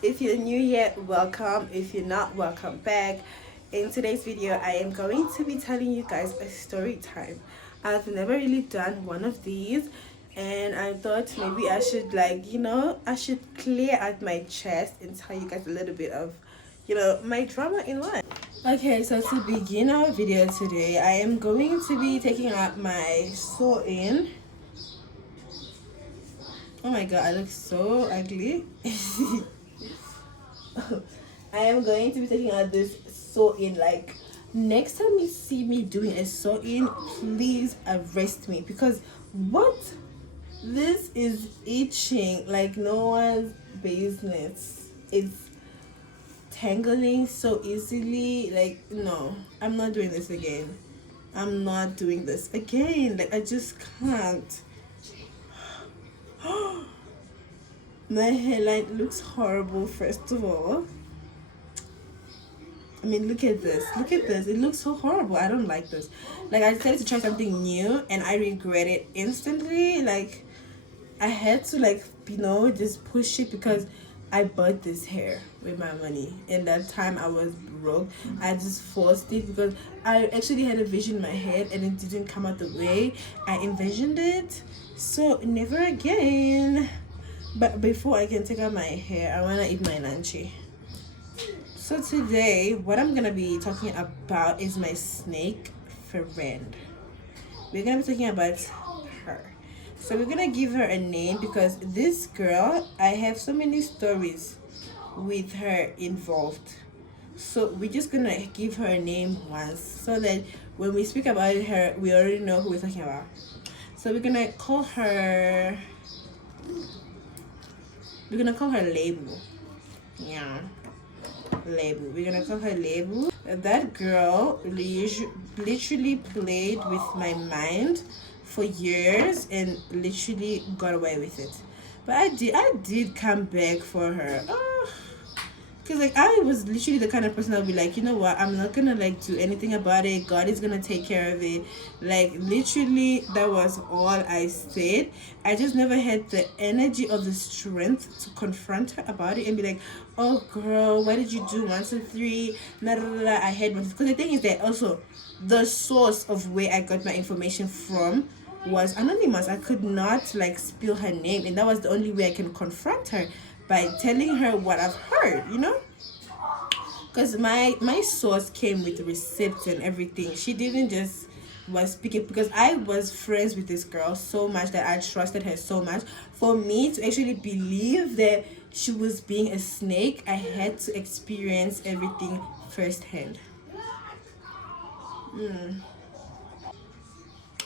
If you're new here, welcome. If you're not, welcome back. In today's video, I am going to be telling you guys a story time. I've never really done one of these, and I thought maybe I should, I should clear out my chest and tell you guys a little bit of, my drama in life. Okay, so to begin our video today, I am going to be taking out my sew-in. Oh my god, I look so ugly. I am going to be taking out this sew-in. Like, next time you see me doing a sew-in, please arrest me, because what? This is itching like no one's business. It's tangling so easily. Like, no, I'm not doing this again. I'm not doing this again. Like, I just can't. My hairline looks horrible, first of all. I mean, look at this. Look at this. It looks so horrible. I don't like this. Like, I decided to try something new and I regret it instantly. Like, I had to, just push it because I bought this hair with my money. And that time I was broke. I just forced it because I actually had a vision in my head and it didn't come out the way I envisioned it. So, never again. But before I can take out my hair, I want to eat my lunchie. So today, what I'm going to be talking about is my snake friend. We're going to be talking about her. So we're going to give her a name because this girl, I have so many stories with her involved. So we're just going to give her a name once so that when we speak about her, we already know who we're talking about. So we're going to call her... We're gonna call her Label. Yeah, Label. We're gonna call her Label. That girl literally played with my mind for years and literally got away with it. But I did come back for her. Because I was literally the kind of person that would be like, you know what, I'm not gonna do anything about it. God is gonna take care of it. Literally, that was all I said. I just never had the energy or the strength to confront her about it and be like, oh girl, why did you do 1 2 3? Nah, nah, nah, nah. I had one. Because the thing is that also the source of where I got my information from was anonymous. I could not spill her name, and that was the only way I can confront her, by telling her what I've heard, because my source came with receipts and everything. She didn't just was speaking, because I was friends with this girl so much that I trusted her so much. For me to actually believe that she was being a snake, I had to experience everything firsthand.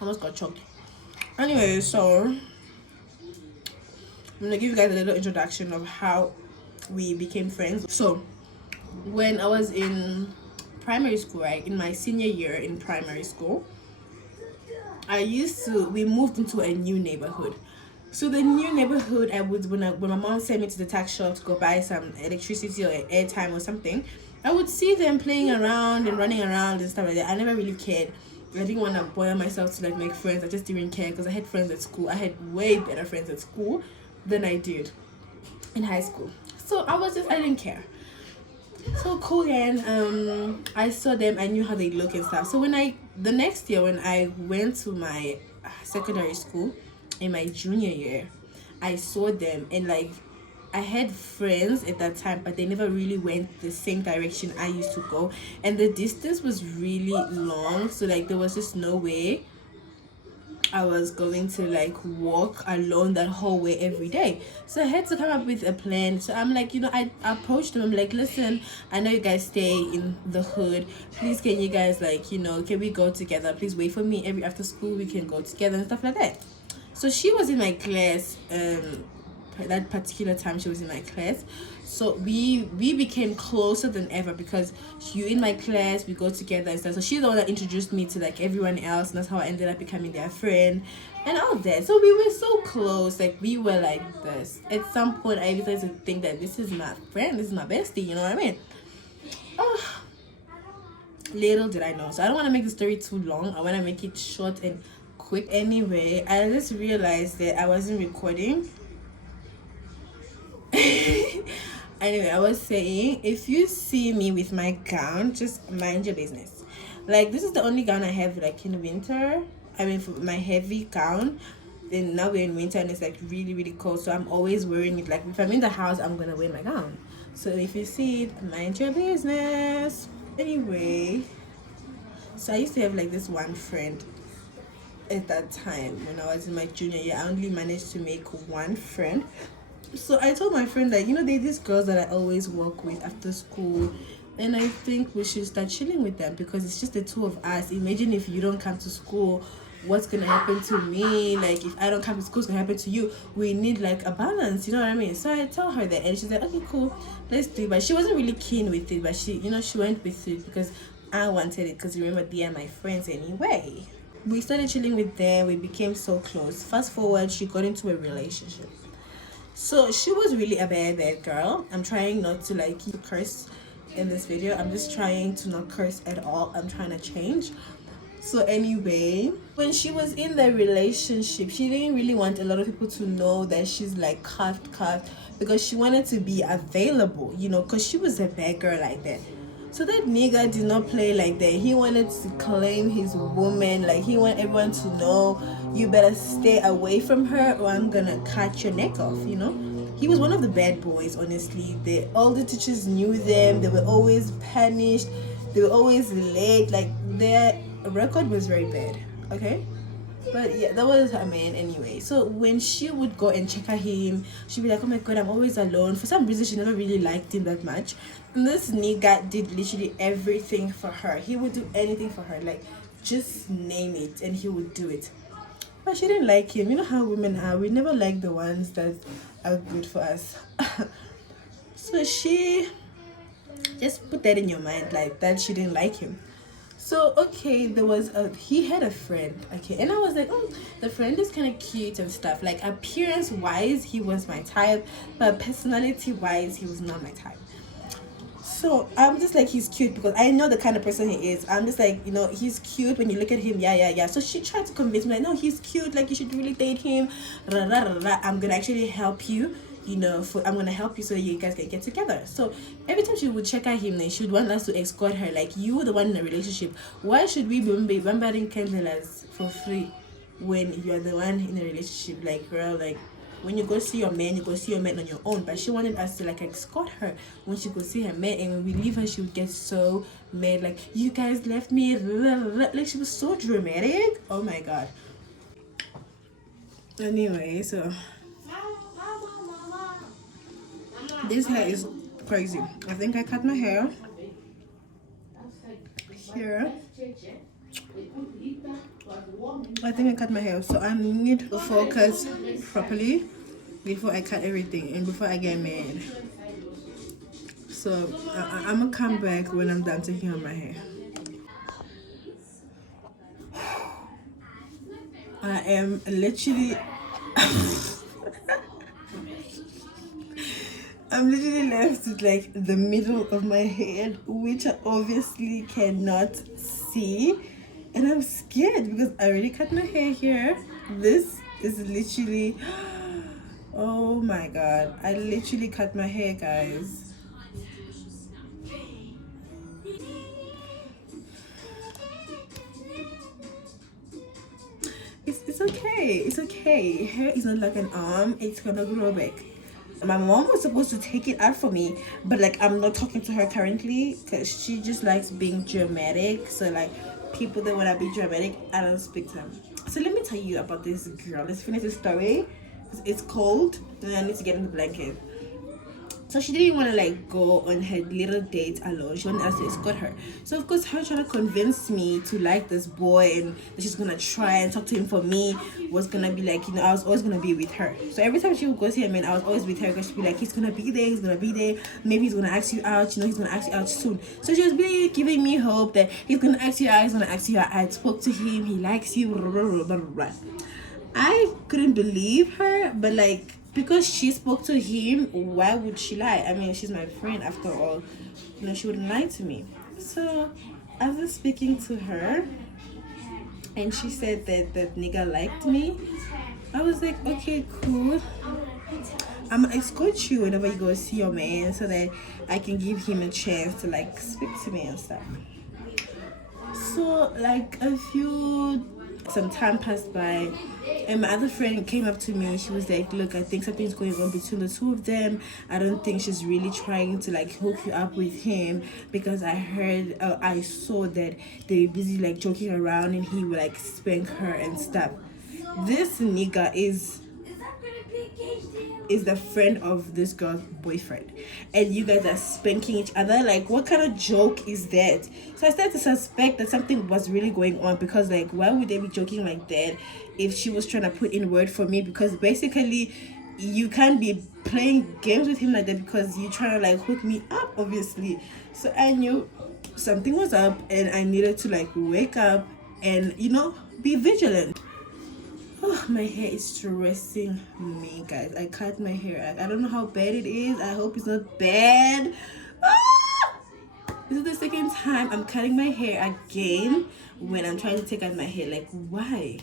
Almost got choked. Anyway, so I'm gonna give you guys a little introduction of how we became friends. So when I was in primary school, right, in my senior year in primary school, we moved into a new neighborhood. So the new neighborhood, when my mom sent me to the tax shop to go buy some electricity or airtime or something, I would see them playing around and running around and stuff like that. I never really cared. I didn't want to boil myself to make friends. I just didn't care because I had friends at school. I had way better friends at school than I did in high school. So I didn't care. So cool, and I saw them. I knew how they look and stuff. So the next year when I went to my secondary school in my junior year, I saw them, and I had friends at that time, but they never really went the same direction I used to go, and the distance was really long. So there was just no way I was going to walk alone that whole way every day. So I had to come up with a plan. So I'm I approached them. I'm like, listen, I know you guys stay in the hood. Please, can you guys can we go together? Please wait for me every after school. We can go together and stuff like that. So she was in my class. That particular time she was in my class, so we became closer than ever because you in my class, we go together and stuff. So she's the one that introduced me to everyone else, and that's how I ended up becoming their friend and all that. So we were so close, we were like this. At some point I started to think that this is my friend, this is my bestie, you know what I mean? Little did I know. So I don't want to make the story too long. I want to make it short and quick. Anyway, I just realized that I wasn't recording. Anyway, I was saying, if you see me with my gown, just mind your business. Like, this is the only gown I have like in winter. I mean, for my heavy gown. Then now we're in winter and it's like really really cold, so I'm always wearing it. Like if I'm in the house, I'm gonna wear my gown. So if you see it, mind your business. Anyway, so I used to have like this one friend at that time when I was in my junior year. I only managed to make one friend. So I told my friend that, there these girls that I always walk with after school, and I think we should start chilling with them because it's just the two of us. Imagine if you don't come to school, what's gonna happen to me? Like if I don't come to school, what's gonna happen to you? We need like a balance, you know what I mean? So I tell her that, and she's like, okay, cool, let's do it. But she wasn't really keen with it, but she went with it because I wanted it, because remember, they are my friends anyway. We started chilling with them, we became so close. Fast forward, she got into a relationship. So she was really a bad girl. I'm trying not to like curse in this video. I'm just trying to not curse at all. I'm trying to change. So anyway, when she was in the relationship, she didn't really want a lot of people to know that she's like cuffed, because she wanted to be available, because she was a bad girl like that. So that nigga did not play like that. He wanted to claim his woman. Like he wanted everyone to know, you better stay away from her or I'm gonna cut your neck off, He was one of the bad boys, honestly. All the teachers knew them. They were always punished. They were always late. Like their record was very bad. Okay? But yeah, that was her man anyway. So when she would go and check on him, she'd be like, oh my god, I'm always alone. For some reason, she never really liked him that much. And this nigga did literally everything for her. He would do anything for her. Like, just name it and he would do it. But she didn't like him. You know how women are. We never like the ones that are good for us. So she just put that in your mind, like that she didn't like him. So okay, he had a friend, okay, and I was like, oh, the friend is kind of cute and stuff. Like appearance wise, he was my type, but personality wise, he was not my type. So I'm just like, he's cute because I know the kind of person he is. I'm just like, he's cute when you look at him. Yeah. So she tried to convince me, like, no, he's cute. Like you should really date him. I'm gonna actually help you. I'm gonna help you so you guys can get together. So every time she would check out him, then she would want us to escort her. Like, you were the one in a relationship. Why should we be bombarding candles for free when you're the one in a relationship? Like, girl, like when you go see your man, you go see your man on your own. But she wanted us to like escort her when she go see her man, and when we leave her, she would get so mad. Like, you guys left me. Like, she was so dramatic. Oh my god. Anyway, so this hair is crazy. I think I cut my hair here. I think I cut my hair, so I need to focus properly before I cut everything and before I get mad. So I'm gonna come back when I'm done taking out my hair. I am literally I'm literally left with like the middle of my head, which I obviously cannot see, and I'm scared because I already cut my hair here. This is literally, oh my god, I literally cut my hair, guys. It's okay. Hair is not like an arm, it's gonna grow back. My mom was supposed to take it out for me, but like I'm not talking to her currently because she just likes being dramatic. So like people that want to be dramatic, I don't speak to them. So let me tell you about this girl. Let's finish the story. It's cold and I need to get in the blanket. So she didn't want to like go on her little date alone. She wanted us to escort her. So of course, her trying to convince me to like this boy and that she's gonna try and talk to him for me was gonna be like, I was always gonna be with her. So every time she would go see him, I was always with her because she'd be like, he's gonna be there. Maybe he's gonna ask you out. He's gonna ask you out soon. So she was really giving me hope that he's gonna ask you out. I spoke to him. He likes you. I couldn't believe her, but like, because she spoke to him, why would she lie? I mean, she's my friend after all. She wouldn't lie to me. So I was speaking to her and she said that nigga liked me. I was like, okay, cool. I'm gonna escort you whenever you go see your man so that I can give him a chance to like speak to me and stuff. So like some time passed by, and my other friend came up to me. She was like, look, I think something's going on between the two of them. I don't think she's really trying to like hook you up with him, because I saw that they were busy like joking around and he would like spank her and stuff. This nigga is the friend of this girl's boyfriend, and you guys are spanking each other. Like, what kind of joke is that? So I started to suspect that something was really going on, because like, why would they be joking like that if she was trying to put in word for me? Because basically you can't be playing games with him like that, because you're trying to like hook me up, obviously. So I knew something was up, and I needed to like wake up and be vigilant. Oh, my hair is stressing me, guys. I cut my hair. I don't know how bad it is. I hope it's not bad. Ah! This is the second time I'm cutting my hair again when I'm trying to take out my hair. Like, why?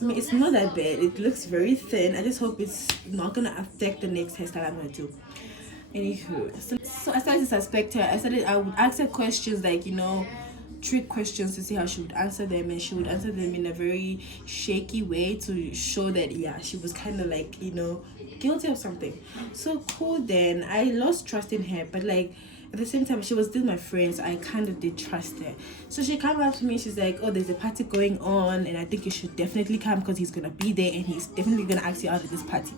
I mean, it's not that bad. It looks very thin. I just hope it's not gonna affect the next hairstyle I'm gonna do. Anywho, so I started to suspect her. I would ask her questions like, trick questions to see how she would answer them, and she would answer them in a very shaky way to show that she was kind of like guilty of something. So cool. Then I lost trust in her, but like at the same time she was still my friend, so I kind of did trust her. So she came up to me, she's like, oh, there's a party going on and I think you should definitely come, because he's gonna be there and he's definitely gonna ask you out at this party.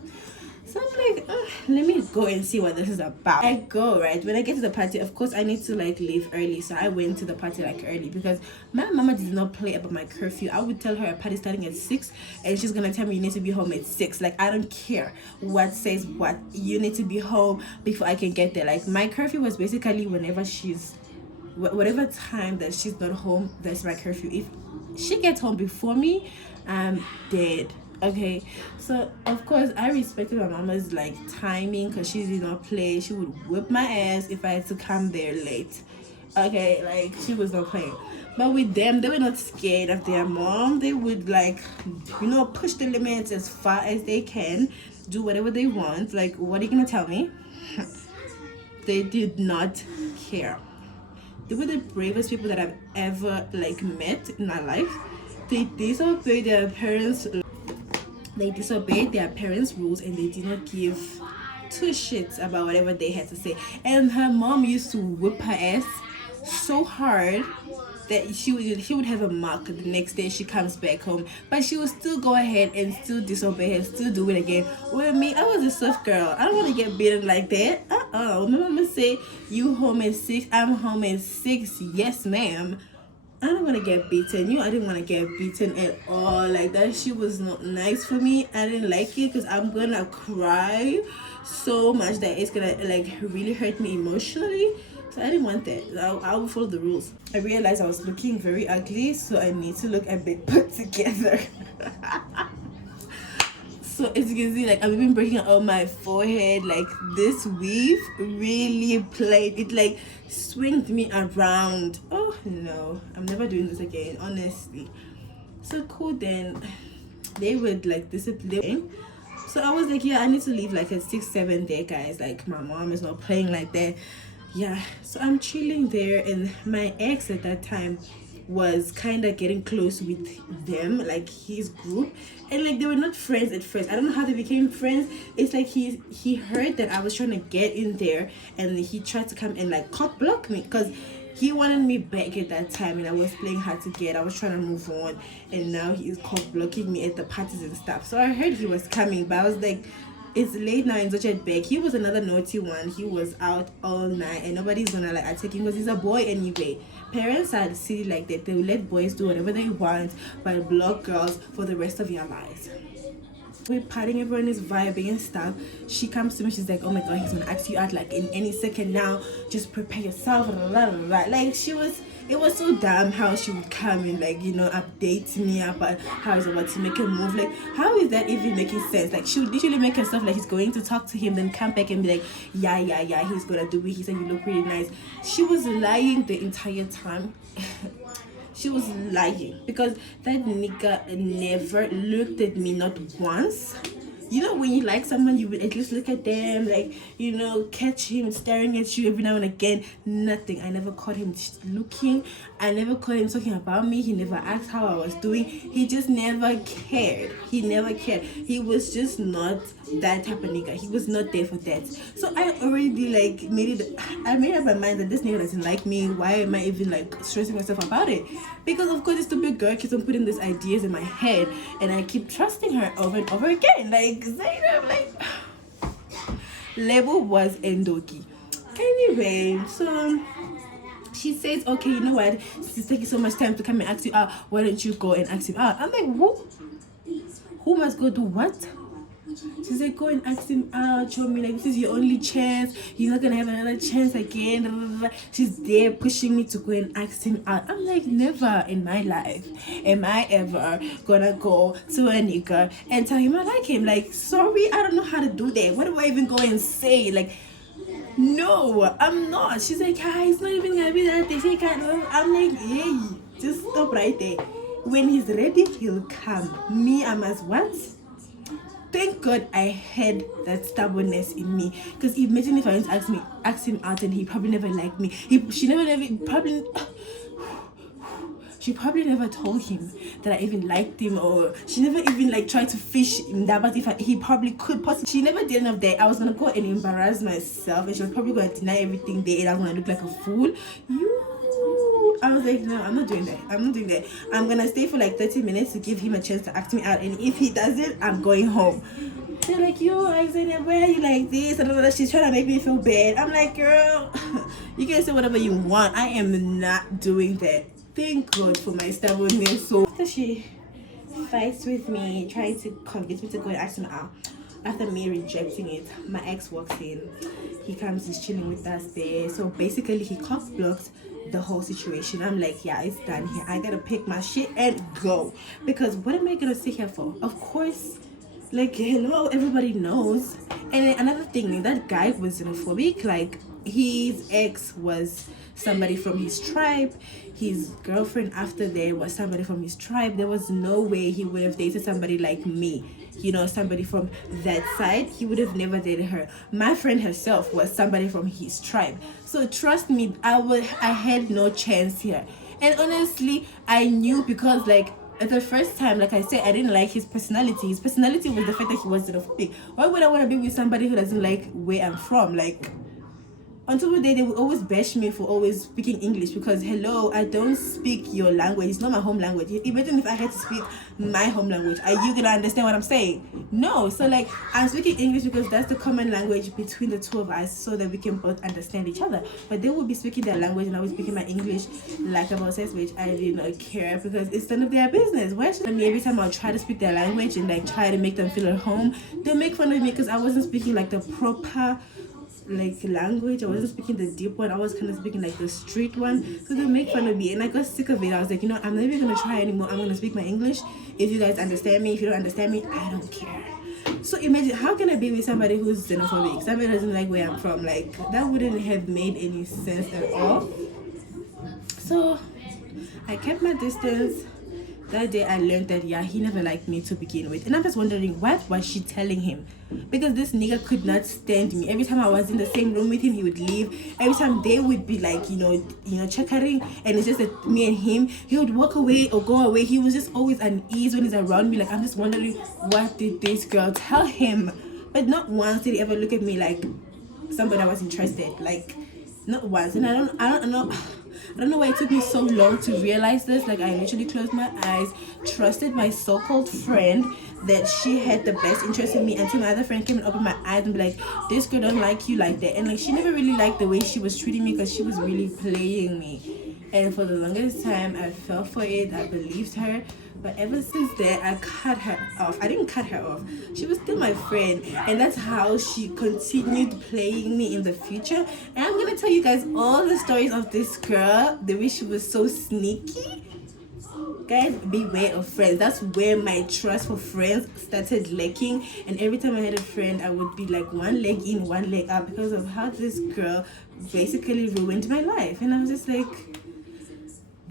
So I'm like, let me go and see what this is about. I go, right? When I get to the party, of course, I need to like leave early. So I went to the party like early, because my mama did not play about my curfew. I would tell her a party starting at 6 and she's going to tell me you need to be home at 6. Like, I don't care what says what. You need to be home before I can get there. Like, my curfew was basically whatever time that she's not home, that's my curfew. If she gets home before me, I'm dead. Okay, so of course I respected my mama's like timing, because she did not play. She would whip my ass if I had to come there late. Okay, like she was not playing. But with them, they were not scared of their mom. They would like push the limits as far as they can, do whatever they want. Like, what are you gonna tell me? They did not care. They were the bravest people that I've ever like met in my life. They disobeyed their parents. They disobeyed their parents' rules, and they did not give two shits about whatever they had to say. And her mom used to whip her ass so hard that she would have a mark the next day she comes back home, but she would still go ahead and still disobey her, still do it again. With me, I was a soft girl. I don't want to get beaten like that. My mama say, you home at 6, I'm home at 6. Yes, ma'am. I don't want to get beaten. I didn't want to get beaten at all. Like, that shit was not nice for me. I didn't like it, because I'm gonna cry so much that it's gonna like really hurt me emotionally. So I didn't want that. I will follow the rules. I realized I was looking very ugly, so I need to look a bit put together. So as you can see, like, I'm even breaking out my forehead. Like, this weave really played it, like swinged me around. Oh no, I'm never doing this again, honestly. So cool. Then they would like discipline. So I was like, I need to leave like at 6-7 there, guys. Like, my mom is not playing like that. So I'm chilling there, and my ex at that time was kind of getting close with them, like his group, and like they were not friends at first. I don't know how they became friends. It's like he heard that I was trying to get in there, and he tried to come and like cock block me, because he wanted me back at that time, and I was playing hard to get. I was trying to move on, and now he's cock blocking me at the parties and stuff. So I heard he was coming, but I was like, it's late now in such a bag. He was another naughty one. He was out all night, and nobody's gonna like attack him, because he's a boy anyway. Parents are silly like that. They will let boys do whatever they want, but block girls for the rest of your lives. We're partying, everyone is vibing and stuff. She comes to me, she's like, oh my god, he's gonna ask you out like in any second now. Just prepare yourself. Like, it was so dumb how she would come and like update me about how he's about to make a move. Like, how is that even making sense? Like, she would literally make herself like he's going to talk to him, then come back and be like, yeah, he's gonna do it. He said you look really nice. She was lying the entire time. She was lying, because that nigga never looked at me, not once, You know, when you like someone, you would at least look at them, like, you know, catch him staring at you every now and again. Nothing. I never caught him looking. I never caught him talking about me. He never asked how I was doing. He just never cared. He never cared. He was just not that type of nigga. He was not there for that. So I already like I made up my mind that this nigga doesn't like me. Why am I even like stressing myself about it? Because of course this stupid girl keeps on putting these ideas in my head, and I keep trusting her over and over again. Like Zainab, like label was endoki. Anyway, so she says, okay, you know what? It's taking so much time to come and ask you out. Why don't you go and ask him out? I'm like, who? Who must go do what? She's like, go and ask him out, chommie. Like, this is your only chance. You're not gonna have another chance again. She's there pushing me to go and ask him out. I'm like, never in my life am I ever gonna go to a nigga and tell him I like him. Like, sorry, I don't know how to do that. What do I even go and say? Like, no, I'm not. She's like, it's not even gonna be that. They can't. I'm like, hey, just stop right there. When he's ready, he'll come. Me, I must what? Thank God I had that stubbornness in me. Because imagine if I went to ask him out and he probably never liked me. She probably never told him that I even liked him, or she never even like tried to fish in that. But he probably could possibly. She never did enough that I was gonna go and embarrass myself, and she was probably gonna deny everything there, and I was gonna look like a fool. I was like, no, I'm not doing that. I'm gonna stay for like 30 minutes to give him a chance to ask me out, and if he doesn't, I'm going home. They're like, yo, Alexandra, why are you like this? She's trying to make me feel bad. I'm like, girl, you can say whatever you want. I am not doing that. Thank God for my stubbornness. So after she fights with me, trying to convince me to go and ask him out, after me rejecting it, my ex walks in. He comes, he's chilling with us there. So basically, he cock-blocked the whole situation. I'm like, yeah, it's done here. I gotta pick my shit and go. Because what am I gonna sit here for? Of course, like, hello, everybody knows. And then another thing, that guy was xenophobic. Like, his ex was somebody from his tribe. His girlfriend after there was somebody from his tribe. There was no way he would have dated somebody like me, you know, somebody from that side. He would have never dated her. My friend herself was somebody from his tribe. So trust me, I had no chance here. And honestly, I knew, because like at the first time, like I said, I didn't like his personality. His personality was the fact that he was xenophobic. Why would I want to be with somebody who doesn't like where I'm from? Like, until the day they would always bash me for always speaking English, because hello, I don't speak your language. It's not my home language. Imagine if I had to speak my home language. Are you gonna understand what I'm saying? No. So like, I'm speaking English because that's the common language between the two of us, so that we can both understand each other. But they would be speaking their language and I was speaking my English like a boss, which I did not care, because it's none of their business. Why should me every time I'll try to speak their language and like try to make them feel at home, they'll make fun of me because I wasn't speaking like the proper like language. I wasn't speaking the deep one. I was kind of speaking like the street one. So they make fun of me, and I got sick of it. I was like, you know, I'm not even gonna try anymore. I'm gonna speak my English. If you guys understand me, if you don't understand me, I don't care. So imagine, how can I be with somebody who's xenophobic? Somebody doesn't like where I'm from. Like, that wouldn't have made any sense at all. So I kept my distance. That day I learned that, yeah, he never liked me to begin with. And I'm just wondering, what was she telling him? Because this nigga could not stand me. Every time I was in the same room with him, he would leave. Every time they would be like, you know, checkering, and it's just that me and him, he would walk away or go away. He was just always uneasy when he's around me. Like, I'm just wondering, what did this girl tell him? But not once did he ever look at me like somebody that was interested. Like, not once. And I don't know why it took me so long to realize this. Like, I literally closed my eyes, trusted my so-called friend that she had the best interest in me, until my other friend came and opened my eyes and be like, this girl don't like you like that. And like, she never really liked the way she was treating me, because she was really playing me. And for the longest time, I fell for it. I believed her. But ever since then, I cut her off. I didn't cut her off. She was still my friend. And that's how she continued playing me in the future. And I'm going to tell you guys all the stories of this girl, the way she was so sneaky. Guys, beware of friends. That's where my trust for friends started lacking. And every time I had a friend, I would be like one leg in, one leg out, because of how this girl basically ruined my life. And I was just like,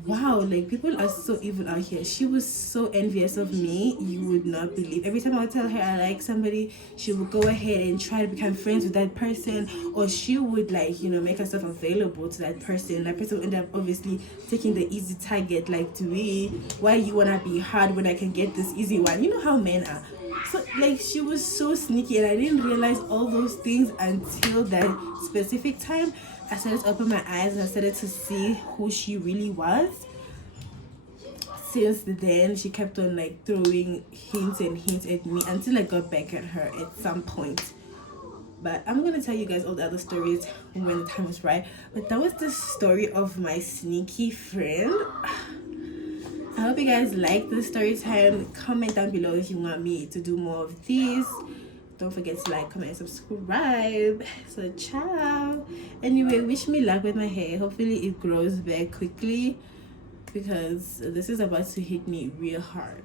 wow, like people are so evil out here. She was so envious of me, you would not believe. Every time I would tell her I like somebody, she would go ahead and try to become friends with that person, or she would, like, you know, make herself available to that person. That person would end up obviously taking the easy target, like, to me, why you wanna be hard when I can get this easy one? You know how men are. So like she was so sneaky, and I didn't realize all those things until that specific time. I started to open my eyes and I started to see who she really was. Since then, she kept on like throwing hints and hints at me until I got back at her at some point. But I'm gonna tell you guys all the other stories when the time was right. But that was the story of my sneaky friend. I hope you guys like this story time. Comment down below if you want me to do more of these. Don't forget to like, comment, and subscribe. So ciao. Anyway, wish me luck with my hair. Hopefully it grows back quickly, because this is about to hit me real hard.